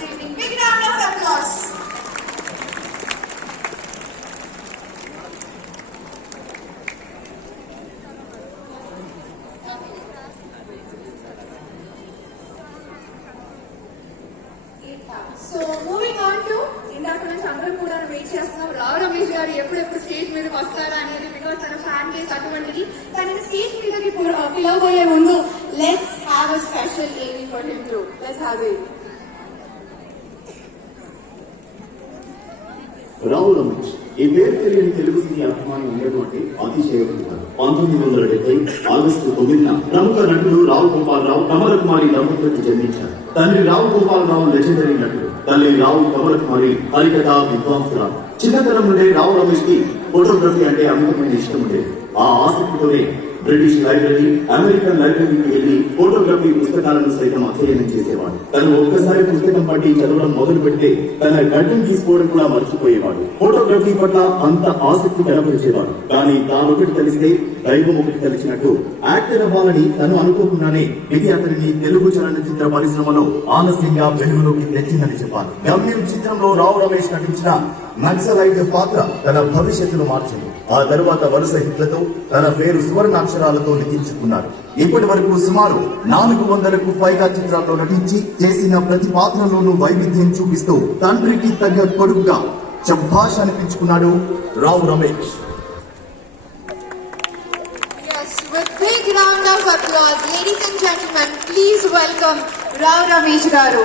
the evening. Big round of applause. So moving on to ఇందాక నుంచి అందరం కూడా వెయిట్ చేస్తున్నాం రావు రమేష్ గారు ఎప్పుడెప్పుడు స్టేజ్ మీదకి వస్తారా అనేది, బికాస్ తన ఫ్యాన్ బేస్ అటువంటిది. తనని స్టేజ్ మీదకి పిలవబోయే ముందు let's have a special AV for him too. Let's have it. Rao Ramesh ఈ పేరు తెలియని తెలుగు సినీ అభిమాని ఉన్నటువంటి అతిశయోక్తి. 1970 ఆగస్టు 9న ప్రముఖ నటుడు రావు గోపాలరావు కమలకుమారి దంపతులకు జన్మించారు. తండ్రి రావు గోపాలరావు లెజెండరీ నటుడు, తల్లి రావు కమలకుమారి హరికథ విద్వాంసురావు. చిన్నతనం నుండే రావు రమేష్ కి ఫోటోగ్రఫీ అంటే అమితమైన ఇష్టం ఉండేది. ఆ ఆసక్తితోనే బ్రిటిష్ లైబ్రరీ, అమెరికన్ లైబ్రరీకి వెళ్లి ఫోటోగ్రఫీ పుస్తకాలను సైతం అధ్యయనం చేసేవాడు. తను ఒక్కసారి పుస్తకం పట్టి చదవడం మొదలు పెడితే తన గడ్డం తీసుకోవడం కూడా మర్చిపోయేవాడు. ఫోటోగ్రఫీ పట్ల అంత ఆసక్తి కనపరిచేవాడు. కానీ తానొకటి కలిస్తే దైవం ఒకటి కలిసినట్టు యాక్టర్ అవ్వాలని తను అనుకోకుండానే ఇది అతనిని తెలుగు చలనచిత్ర పరిశ్రమలో ఆలస్యంగా వెలుగులోకి తెచ్చిందని చెప్పాలి. గమ్యం చిత్రంలో రావు రమేష్ నటించిన నక్సలైట్ పాత్ర తన భవిష్యత్తును మార్చింది. ఆ తర్వాత వరుస హిట్లతో తన పేరు సువర్ణాక్షరాలతో లిఖించుకున్నాడు. ఇప్పటి వరకు సుమారు 400కు పైగా చిత్రాల్లో నటించి చేసిన ప్రతి పాత్రలోనూ వైవిధ్యం చూపిస్తూ తండ్రికి తగ్గ కొడుకుగా చబ్బాష్ అనిపించుకున్నాడు Rao Ramesh. Big round of applause, ladies and gentlemen. Please welcome Rao Ramesh garu.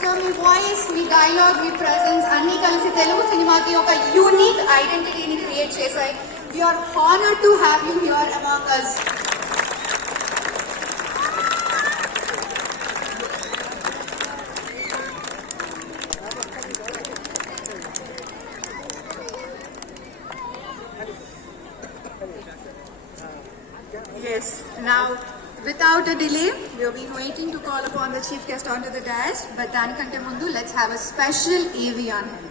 So me voice, me dialogue, me presence అన్ని కలిసి తెలుగు సినిమాకి ఒక యూనిక్ ఐడెంటిటీని క్రియేట్ చేశాయి. We are honored to have you here among us. Yes, now without a delay, we have been waiting to call upon the chief guest onto the dais, but danikante mundu let's have a special AV on him.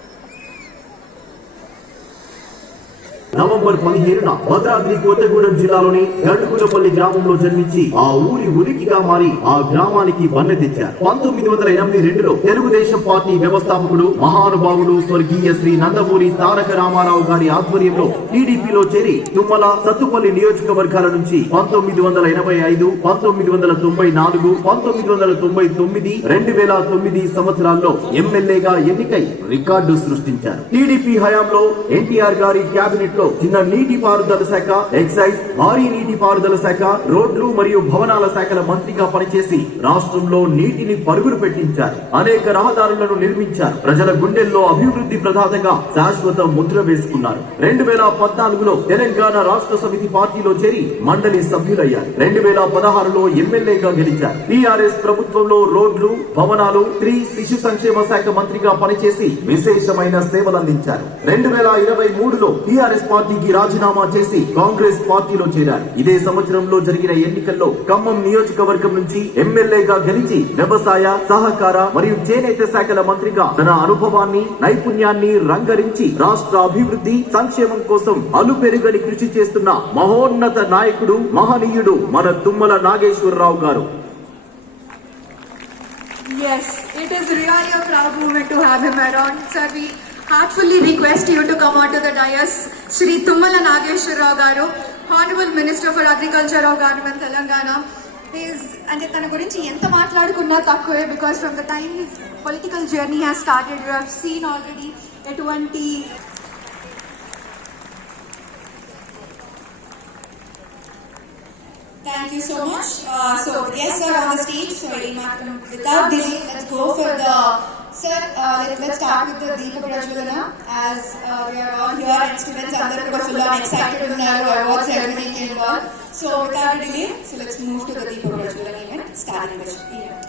November 17న భద్రాద్రి కొత్తగూడెం జిల్లాలోని గండుకులపల్లి గ్రామంలో జన్మించి ఆ ఊరి ఉనికిగా మారి ఆ గ్రామానికి వన్నె తెచ్చారు. 1982లో తెలుగుదేశం పార్టీ వ్యవస్థాపకుడు, మహానుభావుడు స్వర్గీయ శ్రీ నందమూరి తారక రామారావు గారి ఆధ్వర్యంలో టీడీపీలో చేరి తుమ్మల, సత్తుపల్లి నియోజకవర్గాల నుంచి 1985, 1994, 1999, 2009 సంవత్సరాల్లో ఎమ్మెల్యేగా ఎన్నికై రికార్డు సృష్టించారు. టీడీపీ హయాంలో ఎన్టీఆర్ గారి క్యాబినెట్ చిన్న నీటి పారుదల శాఖ, ఎక్సైజ్, భారీ నీటి పారుదల శాఖ, రోడ్లు మరియు భవనాల శాఖల మంత్రిగా పనిచేసి రాష్ట్రంలో నీటిని పరుగులు పెట్టించారు. అనేక రహదారులను నిర్మించారు. ప్రజల గుండెల్లో అభివృద్ధి ప్రదాతగా శాశ్వత ముద్ర వేసుకున్నారు. 2014లో తెలంగాణ రాష్ట్ర సమితి పార్టీలో చేరి మండలి సభ్యులయ్యారు. 2016లో ఎమ్మెల్యేగా గెలిచారు. టీఆర్ఎస్ ప్రభుత్వంలో రోడ్లు, భవనాలు, స్త్రీ శిశు సంక్షేమ శాఖ మంత్రిగా పనిచేసి విశేషమైన సేవలందించారు. 2023లో టీఆర్ఎస్ పార్టీకి రాజీనామా చేసి కాంగ్రెస్ పార్టీలో చేరారు. ఇదే సంవత్సరంలో జరిగిన ఎన్నికల్లో ఖమ్మం నియోజకవర్గం నుంచి ఎమ్మెల్యేగా గెలిచి వ్యవసాయ, సహకార మరియు చేనేత శాఖల మంత్రిగా తన అనుభవాన్ని, నైపుణ్యాన్ని రంగరించి రాష్ట్ర అభివృద్ధి, సంక్షేమం కోసం అలుపెరుగని కృషి చేస్తున్న మహోన్నత నాయకుడు, మహనీయుడు మన తుమ్మల నాగేశ్వరరావు గారు. Yes, it is really a proud moment to have him around. Sir, we heartfully request you to come onto the dais. Shri Tummala Nageshwarrao garu, Honorable Minister for Agriculture of Government Telangana, is అంటే తన గురించి ఎంత మాట్లాడుకున్నా తక్కువే, because from the time his political journey has started, you have seen already ఎటువంటి Thank you so much. So yes, sir, on the stage. So without delay, let's go for the sir. Let's start with the Deepa Prajwalana, as we are all here and students are full on excited unnaru awards ceremony ki involved. So without delay, so let's move to the Deepa Prajwalana event, starting the event.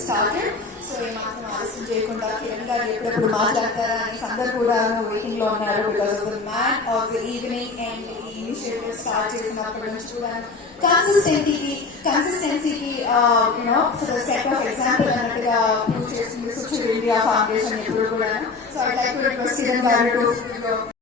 started. So ఏమాత్రం ఆలస్యం చేయకుండా కిరణ్ గారు ఎప్పుడెప్పుడు మాట్లాడతారా అని అందరూ కూడా waiting లో ఉన్నారు because of the man of the evening and ఈ ఇనిషియేటివ్ స్టార్ట్ చేసినప్పటి నుంచి కూడా కన్సిస్టెన్సీకి you know for the set of example అన్నట్టుగా ప్రూవ్ చేస్తుంది సుచూర్ ఇండియా ఫౌండేషన్ ఎప్పుడు కూడా. So I like to request Kiran garu to